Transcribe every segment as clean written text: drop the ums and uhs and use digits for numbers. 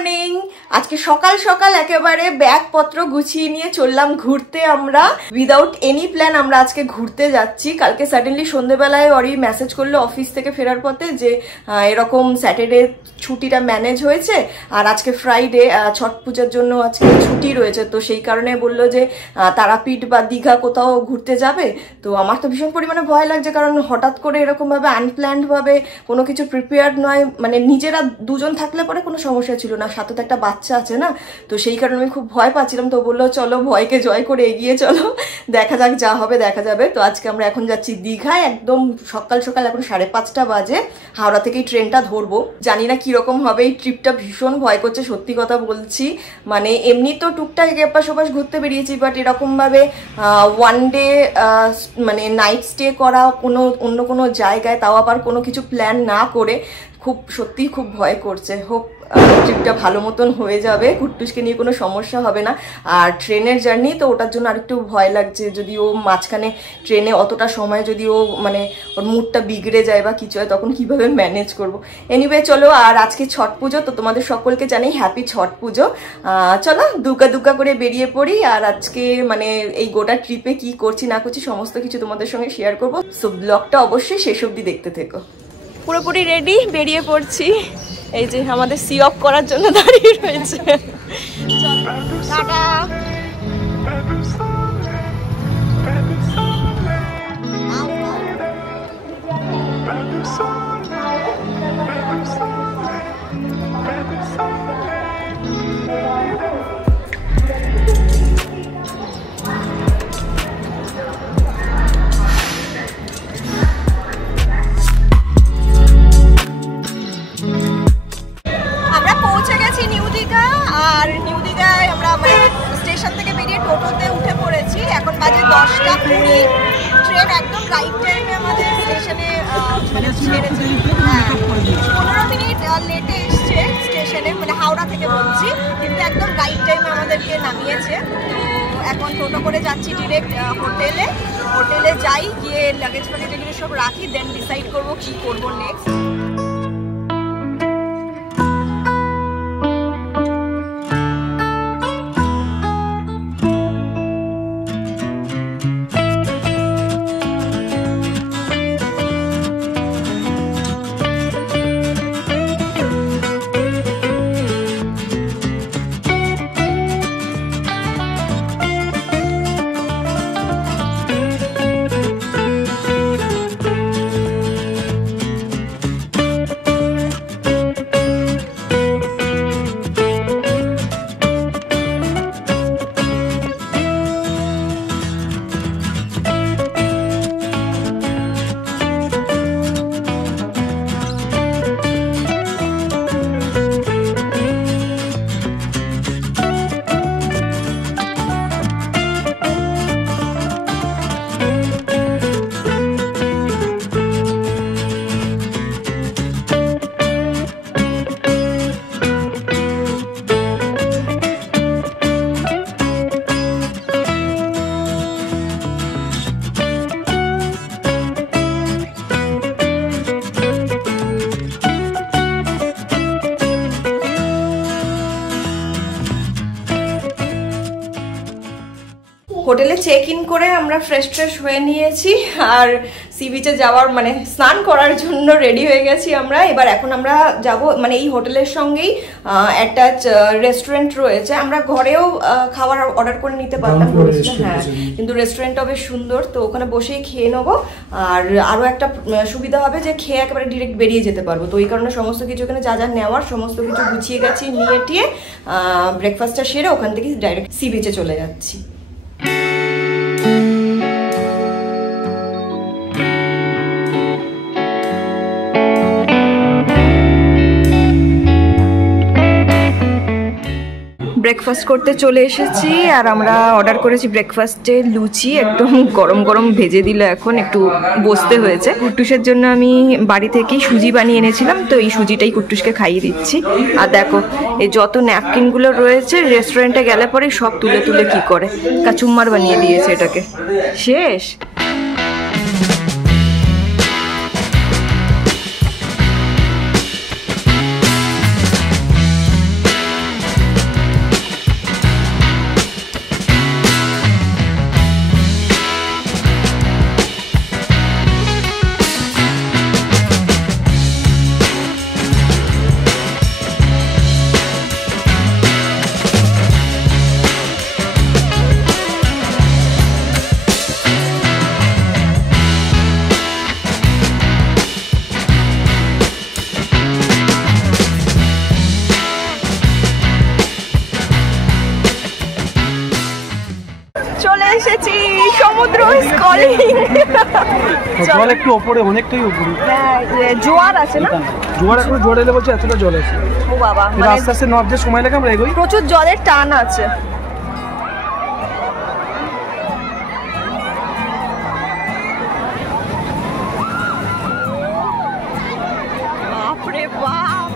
Morning. আজকে সকাল সকাল একেবারে ব্যাগপত্র গুছিয়ে নিয়ে চললাম ঘুরতে। আমরা উইদাউট এনি প্ল্যান আমরা আজকে ঘুরতে যাচ্ছি। কালকে সাডেনলি সন্ধ্যেবেলায় অরি মেসেজ করলো অফিস থেকে ফেরার পথে যে এরকম স্যাটারডে ছুটিটা ম্যানেজ হয়েছে আর আজকে ফ্রাইডে ছট পূজার জন্য আজকে ছুটি রয়েছে, তো সেই কারণে বললো যে তারাপীঠ বা দীঘা কোথাও ঘুরতে যাবে। তো আমার তো ভীষণ পরিমাণে ভয় লাগছে, কারণ হঠাৎ করে এরকমভাবে আনপ্ল্যান্ড ভাবে কোনো কিছু প্রিপেয়ার্ড নয়, মানে নিজেরা দুজন থাকলে পরে কোনো সমস্যা ছিল না, সাথে তো একটা বাচ্চা আছে না, তো সেই কারণে আমি খুব ভয় পাচ্ছিলাম। তো বললো চলো ভয়কে জয় করে এগিয়ে চলো, দেখা যাক, যা হবে দেখা যাবে। তো আজকে আমরা এখন যাচ্ছি দীঘায়, একদম সকাল সকাল, এখন 5:30 বাজে। হাওড়া থেকেই ট্রেনটা ধরবো। জানি না কিরকম হবে এই ট্রিপটা, ভীষণ ভয় করছে সত্যি কথা বলছি। মানে এমনি তো টুকটাক এপাশ ওপাশ ঘুরতে বেরিয়েছি, বাট এরকমভাবে ওয়ান ডে মানে নাইট স্টে করা অন্য কোনো জায়গায়, তাও আবার কোনো কিছু প্ল্যান না করে, সত্যিই খুব ভয় করছে। হোপ ট্রিপটা ভালো মতন হয়ে যাবে, কুট্টুসকে নিয়ে কোনো সমস্যা হবে না। আর ট্রেনের জার্নি তো ওটার জন্য আরেকটু ভয় লাগছে, যদি ও মাঝখানে ট্রেনে অতটা সময় যদি ও মানে ওর মুডটা বিগড়ে যায় বা কিছু হয়, তখন কিভাবে ম্যানেজ করব। এনিওয়ে চলো, আর আজকে ছট পুজো, তো তোমাদের সকলকে জানাই হ্যাপি ছট পুজো। চলো দুগ্গা করে বেরিয়ে পড়ি। আর আজকে মানে এই গোটা ট্রিপে কি করছি না করছি সমস্ত কিছু তোমাদের সঙ্গে শেয়ার করবো, সো ব্লগটা অবশ্যই শেষ অবধি দেখতে থেকো। পুরোপুরি রেডি, বেরিয়ে পড়ছি। এই যে আমাদের সি অফ করার জন্য দাঁড়িয়ে রয়েছে। টাটা। স্টেশন থেকে বেরিয়ে টোটোতে উঠে পড়েছি, এখন বাজে 10:20। ট্রেন একদম রাইট টাইমে আমাদের স্টেশনে মানে ছেড়েছে। 15 মিনিট লেটে এসছে স্টেশনে, মানে হাওড়া থেকে বলছি, কিন্তু একদম রাইট টাইমে আমাদেরকে নামিয়েছে। তো এখন টোটো করে যাচ্ছি ডিরেক্ট হোটেলে যাই, গিয়ে লাগেজ ফ্যাগেজ এগুলো সব রাখি, দেন ডিসাইড করবো কি করবো নেক্সট। হোটেলে চেক ইন করে আমরা ফ্রেশ হয়ে নিয়েছি, আর সি বিচে যাওয়ার মানে স্নান করার জন্য রেডি হয়ে গেছি আমরা। এখন আমরা যাব, মানে এই হোটেলের সঙ্গেই একটা রেস্টুরেন্ট রয়েছে, আমরা ঘরেও খাবার অর্ডার করে নিতে পারতাম, হ্যাঁ, কিন্তু রেস্টুরেন্টটা বেশ সুন্দর, তো ওখানে বসেই খেয়ে নেবো। আর আরও একটা সুবিধা হবে যে খেয়ে একেবারে ডিরেক্ট বেরিয়ে যেতে পারবো, তো এই কারণে সমস্ত কিছু এখানে যা নেওয়ার সমস্ত কিছু গুছিয়ে গেছি, নিয়ে টিয়ে ব্রেকফাস্টটা সেরে ওখান থেকে ডাইরেক্ট সি বিচে চলে যাচ্ছি। ব্রেকফাস্ট করতে চলে এসেছি, আর আমরা অর্ডার করেছি ব্রেকফাস্টে লুচি, একদম গরম গরম ভেজে দিল, এখন একটু বসতে হয়েছে। কুট্টুসের জন্য আমি বাড়ি থেকেই সুজি বানিয়ে এনেছিলাম, তো এই সুজিটাই কুট্টুসকে খাইয়ে দিচ্ছি। আর দেখো এই যত ন্যাপকিনগুলো রয়েছে, রেস্টুরেন্টে গেলে পরে সব তুলে তুলে কি করে কাচুম্মার বানিয়ে দিয়েছে এটাকে। শেষ। এসেছি, সমুদ্র ইজ কলিং। জল একটু উপরে, অনেকটাই উপরে। জোয়ার আছে না? জোয়ার এখন জোয়ার এলে বলছে এতটা জল আছে। ও বাবা, আস্তে আস্তে নামতে সময় লাগে, আমরা এগোই। প্রচুর জলের টান আছে। বাপরে বাপ,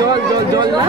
জল জল জল না,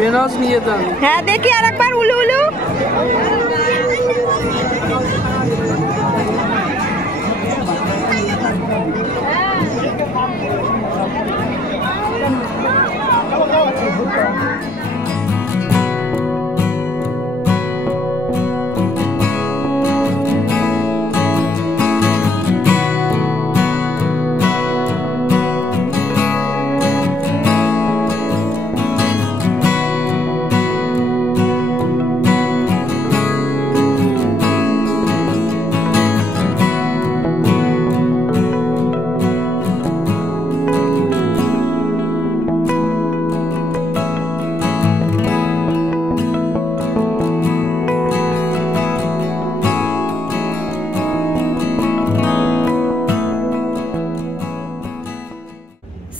বেনারস নিয়ে যেতাম। হ্যাঁ দেখি আর একবার উলু উলু।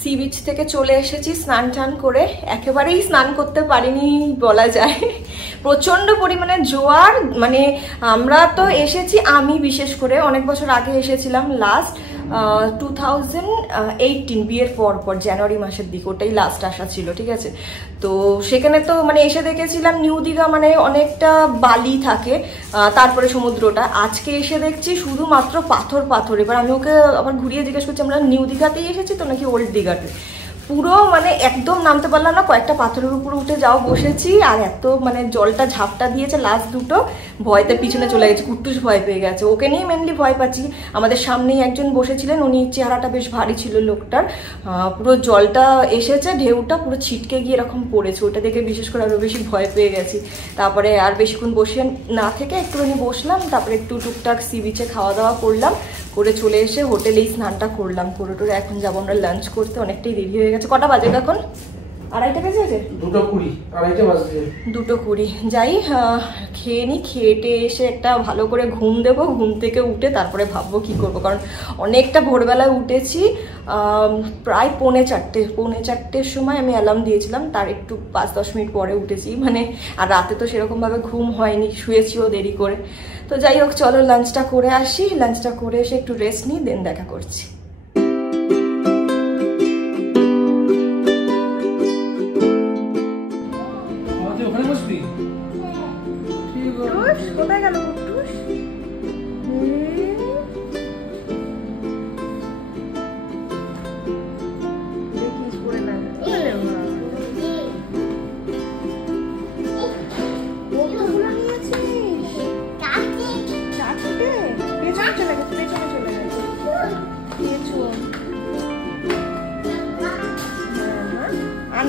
সি বিচ থেকে চলে এসেছি স্নান টান করে, একেবারেই স্নান করতে পারিনি বলা যায়, প্রচন্ড পরিমাণে জোয়ার। মানে আমরা তো এসেছি, আমি বিশেষ করে অনেক বছর আগে এসেছিলাম, লাস্ট 2018 বিয়ের পর জানুয়ারি মাসের দিকে, ওটাই লাস্ট আসা ছিল, ঠিক আছে। তো সেখানে তো মানে এসে দেখেছিলাম নিউ দীঘা মানে অনেকটা বালি থাকে, তারপরে সমুদ্রটা। আজকে এসে দেখছি শুধুমাত্র পাথর পাথর। এবার আমি ওকে আবার ঘুরিয়ে জিজ্ঞেস করছি আমরা নিউ দীঘাতেই এসেছি তো নাকি ওল্ড দীঘাতে। পুরো মানে একদম নামতে পারলাম না, কয়েকটা পাথরের উপরে উঠে যাও বসেছি, আর এত মানে জলটা ঝাপটা দিয়েছে লাস্ট দুটো, ভয়তে পিছনে চলে গেছে, কুট্টুস ভয় পেয়ে গেছে। ওকে নিয়ে মেনলি ভয় পাচ্ছি। আমাদের সামনেই একজন বসেছিলেন, উনি চেহারাটা বেশ ভারী ছিল লোকটার, পুরো জলটা এসেছে, ঢেউটা পুরো ছিটকে গিয়ে এরকম পড়েছে, ওটা দেখে বিশেষ করে আরো বেশি ভয় পেয়ে গেছি। তারপরে আর বেশিক্ষণ বসে না থেকে একটুখানি বসলাম, তারপরে একটু টুকটাক সি বিচে খাওয়া দাওয়া করলাম, করে চলে এসে হোটেলেই স্নানটা করলাম, করে টোরে এখন যাবো আমরা লাঞ্চ করতে, অনেকটাই দেরি হয়ে গেছে। কটা বাজে এখন? 2:30 বেজেছে, 2:20, 2:30 বাজছে। 2:20 যাই, খেয়ে নি, খেয়েটে এসে একটা ভালো করে ঘুম দেবো, ঘুম থেকে উঠে তারপরে ভাববো কি করবো, কারণ অনেকটা ভোরবেলায় উঠেছি, প্রায় 3:45 সময় আমি অ্যালার্ম দিয়েছিলাম, তার একটু 5-10 মিনিট পরে উঠেছি মানে। আর রাতে তো সেরকমভাবে ঘুম হয়নি, শুয়েছিও দেরি করে। তো যাই হোক, চলো লাঞ্চটা করে আসি, লাঞ্চটা করে এসে একটু রেস্ট নিই, দেন দেখা করছি। ওখানে বসবি? ঠিক আছে।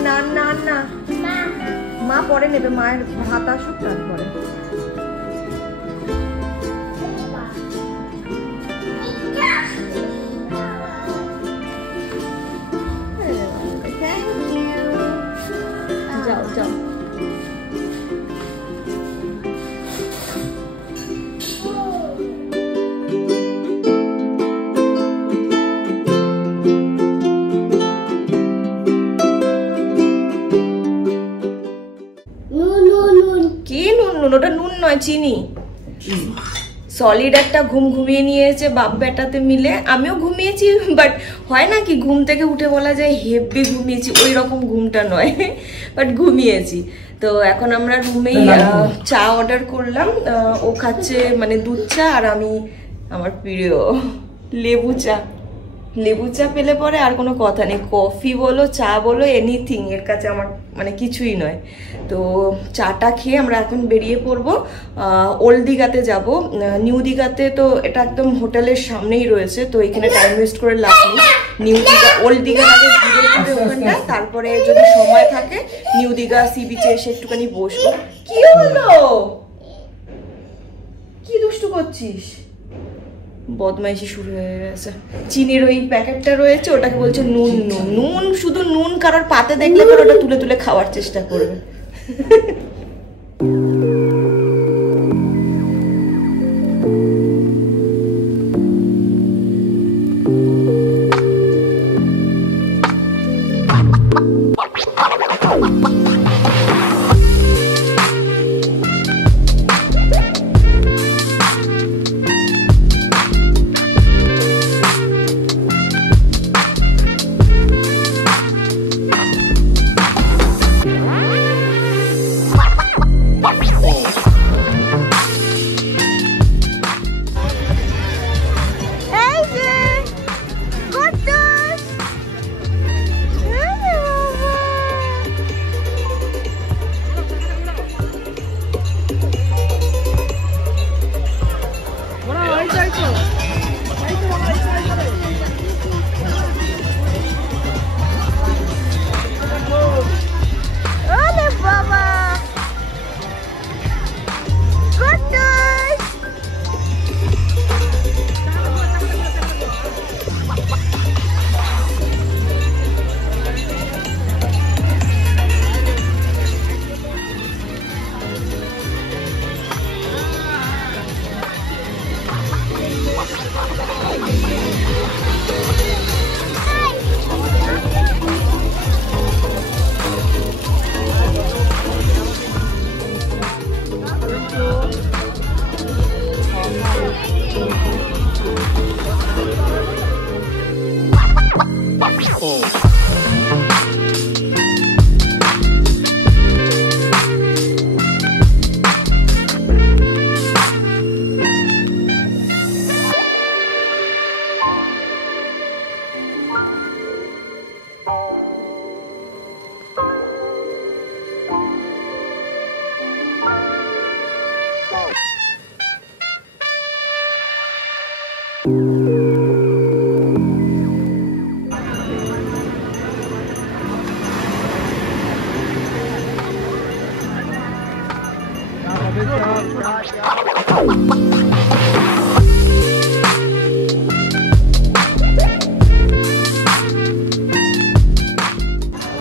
না না না, মা পরে নেবে, মায়ের ভাত আসুক তারপরে। যাও যাও। কি নুন? নুন ওটা নুন নয়, চিনি। সলিড একটা ঘুম ঘুমিয়ে নিয়েছে বাপ বেটাতে মিলে, আমিও ঘুমিয়েছি, বাট হয় না কি ঘুম থেকে উঠে বলা যায় হেভি ঘুমিয়েছি, ওই রকম ঘুমটা নয়, বাট ঘুমিয়েছি। তো এখন আমরা রুমেই চা অর্ডার করলাম, ও খাচ্ছে মানে দুধ চা, আর আমি আমার প্রিয় লেবু চা। লেবু চা পেলে পরে আর কোনো কথা নেই, কফি বলো চা বলো এনিথিং এর কাছে আমার মানে কিছুই নয়। তো চাটা খেয়ে আমরা এখন বেরিয়ে পড়বো, ওল্ড দীঘাতে যাব। নিউ দীঘাতে তো এটা একদম হোটেলের সামনেই রয়েছে, তো এখানে টাইম ওয়েস্ট করে লাভ নেই। নিউ দীঘা ওল্ড দীঘার আগে ঘুরে ঘুরে ওখানটা, তারপরে যদি সময় থাকে নিউ দীঘা সি বিচে এসে একটুখানি বসবো। কি হলো? কি দুষ্টু করছিস? বদমাইশি শুরু হয়ে গেছে। চিনির ওই প্যাকেটটা রয়েছে, ওটাকে বলছে নুন। নুন নুন শুধু নুন, কারোর পাতে দেখলে পরে ওটা তুলে তুলে খাওয়ার চেষ্টা করবে।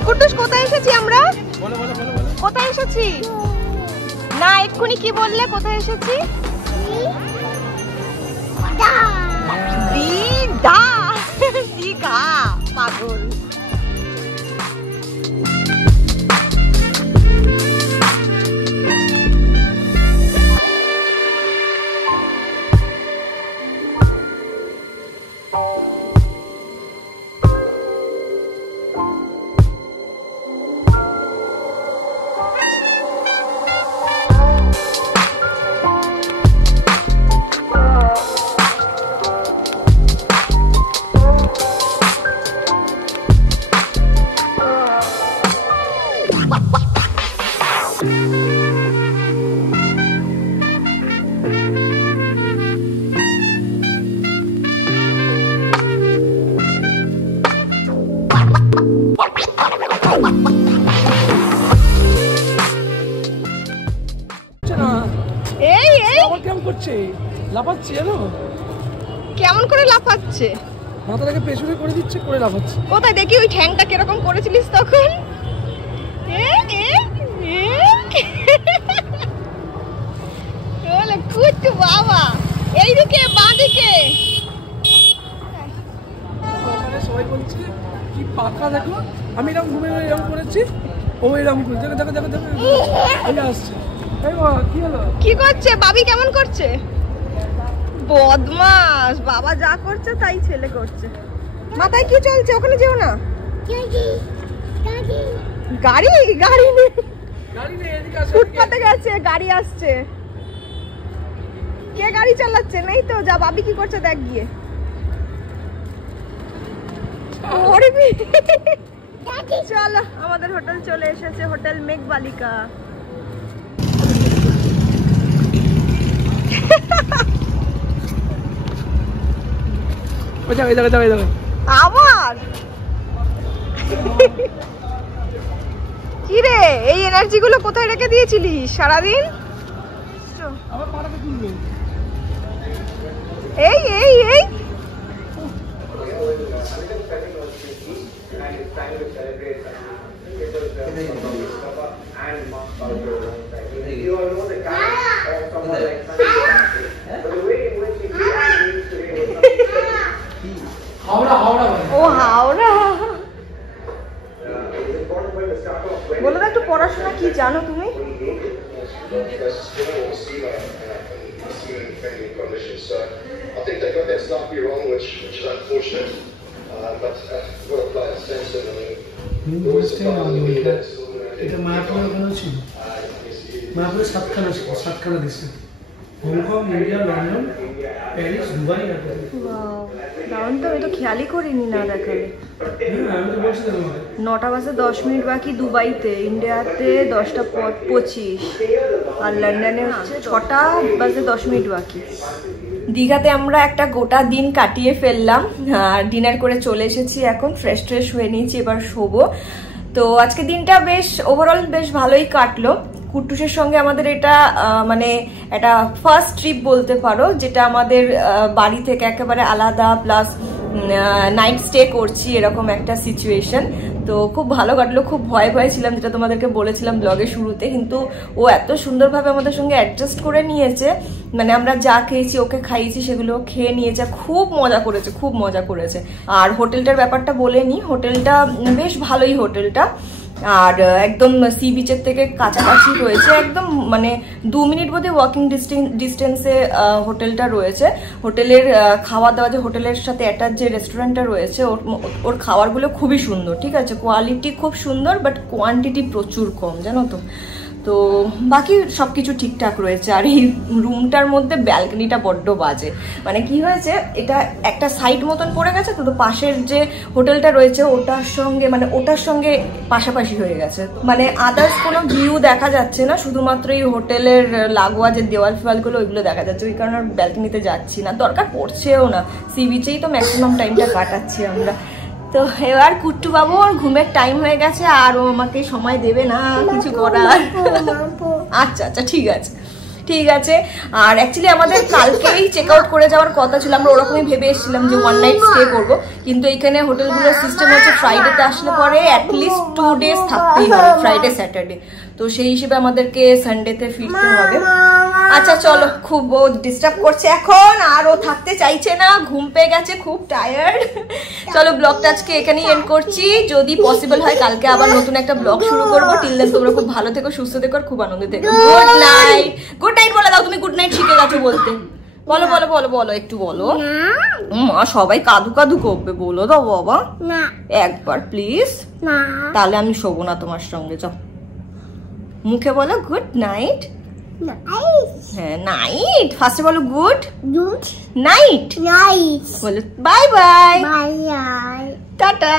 কুটুস কোথায় এসেছি আমরা? কোথায় এসেছি? না এক্ষুনি কি বললে? কোথায় এসেছি? দীঘা পাগল। What? কেমন করছে, লাফাচ্ছে জানো? কেমন করে লাফাচ্ছে? মাথাটাকে পেছনে করে দিচ্ছে, করে লাফাচ্ছে। কোথায় দেখি ওই ঠ্যাংটা কিরকম করেছিলিস তখন? কুট্টু বাবা, এইদিকে বাঁদিকে। সবাই বলছে কি পাকা দেখো, আমি এরকম ঘুমে এরকম করেছি, ও এরকম করে দেখো দেখো দেখো দেখো এই আসছে। কি হলো? কি করছে বাবি? কেমন করছে? বদমাস, বাবা যা করছে তাই ছেলে করছে। মাথায় কি চলছে? ওখানে যেও না। গাড়ি গাড়ি নেই, ফুটপাতে গেছে, গাড়ি আসছে। কে গাড়ি চালাচ্ছে? নেই তো। যা, বাবি কি করছে দেখ গিয়ে। চলো, আমাদের হোটেল চলে এসেছে, হোটেল মেঘবালিকা। আবার কি রে, এই এনার্জি গুলো কোথায় রেখে দিয়েছিলিস সারাদিন? এই এই এই ও হাওড়া। বলো তো একটু, পড়াশোনা কি জানো তুমি? এটা মায়াপুরের ওখানে ছিল, মায়াপুরে 7খানা ছিল, 7খানা দিচ্ছে। Hong Kong, India, London, Paris, Dubai আর দারুণ তো, আমি তো খেয়ালই করিনি না দেখালে। আমি তো বলছি 9টা বাজে 10 মিনিট বাকি দুবাইতে, ইন্ডিয়াতে 10টা 25, আর লন্ডনে হচ্ছে 6টা বাজে 10 মিনিট বাকি। দীঘাতে আমরা একটা গোটা দিন কাটিয়ে ফেললাম, আর ডিনার করে চলে এসেছি, এখন ফ্রেশ ট্রেশ হয়ে নিয়েছি, এবার শোবো। তো আজকে দিনটা বেশ ওভারঅল বেশ ভালোই কাটলো। কুট্টুসের সঙ্গে আমাদের এটা মানে একটা ফার্স্ট ট্রিপ বলতে পারো, যেটা আমাদের বাড়ি থেকে একেবারে আলাদা, প্লাস নাইট স্টে করছি, এরকম একটা সিচুয়েশন। তো খুব ভালো কাটলো। খুব ভয় ভয় ছিলাম, যেটা তোমাদেরকে বলেছিলাম ব্লগের শুরুতে, কিন্তু ও এত সুন্দরভাবে আমাদের সঙ্গে অ্যাডজাস্ট করে নিয়েছে। মানে আমরা যা খেয়েছি, ওকে খাইয়েছি, সেগুলো খেয়ে নিয়েছে। খুব মজা করেছে, খুব মজা করেছে। আর হোটেলটার ব্যাপারটা বলে নি, হোটেলটা বেশ ভালোই হোটেলটা, আর একদম সি বিচের থেকে কাছাকাছি রয়েছে, একদম মানে 2 মিনিট বোধহয় ওয়াকিং ডিস্টেন্সে হোটেলটা রয়েছে। হোটেলের খাওয়া দাওয়া, যে হোটেলের সাথে অ্যাটাচ যে রেস্টুরেন্টটা রয়েছে, ওর খাবারগুলো খুবই সুন্দর, ঠিক আছে, কোয়ালিটি খুব সুন্দর, বাট কোয়ান্টিটি প্রচুর কম, জানো তো। তো বাকি সব কিছু ঠিকঠাক রয়েছে। আর এই রুমটার মধ্যে ব্যালকনিটা বড্ড বাজে, মানে কি হয়েছে, এটা একটা সাইড মতন পড়ে গেছে, তো পাশের যে হোটেলটা রয়েছে ওটার সঙ্গে পাশাপাশি হয়ে গেছে, মানে আদার্স কোনো ভিউ দেখা যাচ্ছে না, শুধুমাত্র এই হোটেলের লাগোয়া যে দেওয়াল ফেওয়ালগুলো ওইগুলো দেখা যাচ্ছে। ওই কারণে ব্যালকনিতে যাচ্ছি না, দরকার পড়ছেও না, সি বিচেই তো ম্যাক্সিমাম টাইমটা কাটাচ্ছি আমরা। তো এবার কুট্টু বাবু, ওর ঘুমের টাইম হয়ে গেছে, আর ও আমাকে সময় দেবে না কিছু করার। আচ্ছা আচ্ছা, ঠিক আছে ঠিক আছে। আর অ্যাকচুয়ালি আমাদের কালকেই চেক আউট করে যাওয়ার কথা ছিল, আমরা ওরকমই ভেবে এসেছিলাম যে 1 নাইট স্টে করবো, কিন্তু এখানে হোটেলগুলোর সিস্টেম হচ্ছে ফ্রাইডেতে আসলে পরে অ্যাটলিস্ট 2 ডেজ থাকতেই হবে, ফ্রাইডে স্যাটারডে। তো সেই হিসেবে আমাদেরকে সানডেতে ফিরতে হবে। আচ্ছা চলো, খুব ও ডিস্টার্ব করছে এখন, আর ও থাকতে চাইছে না, ঘুম পেয়ে গেছে, খুব টায়ার্ড। চলো, ব্লগটা আজকে এখানেই এন্ড করছি। যদি পসিবল হয় কালকে আবার নতুন একটা ব্লগ শুরু করবো। টিল দেন তোমরা খুব ভালো থেকো, সুস্থ থেকো, খুব আনন্দে থেকো। Good night. গুড নাইট বলে দাও, তুমি গুড নাইট শিখে গেছো বলতে। বলো বলো বলো বলো, একটু বলো। মা সবাই কাদু কাদু করবে, বলো দাও বাবা একবার প্লিজ। তাহলে আমি শোবো না তোমার সঙ্গে, যাও মুখে বলো গুড নাইট। হ্যাঁ নাইট, ফার্স্টে বলো গুড নাইট, বলো বাই বাই, টাটা।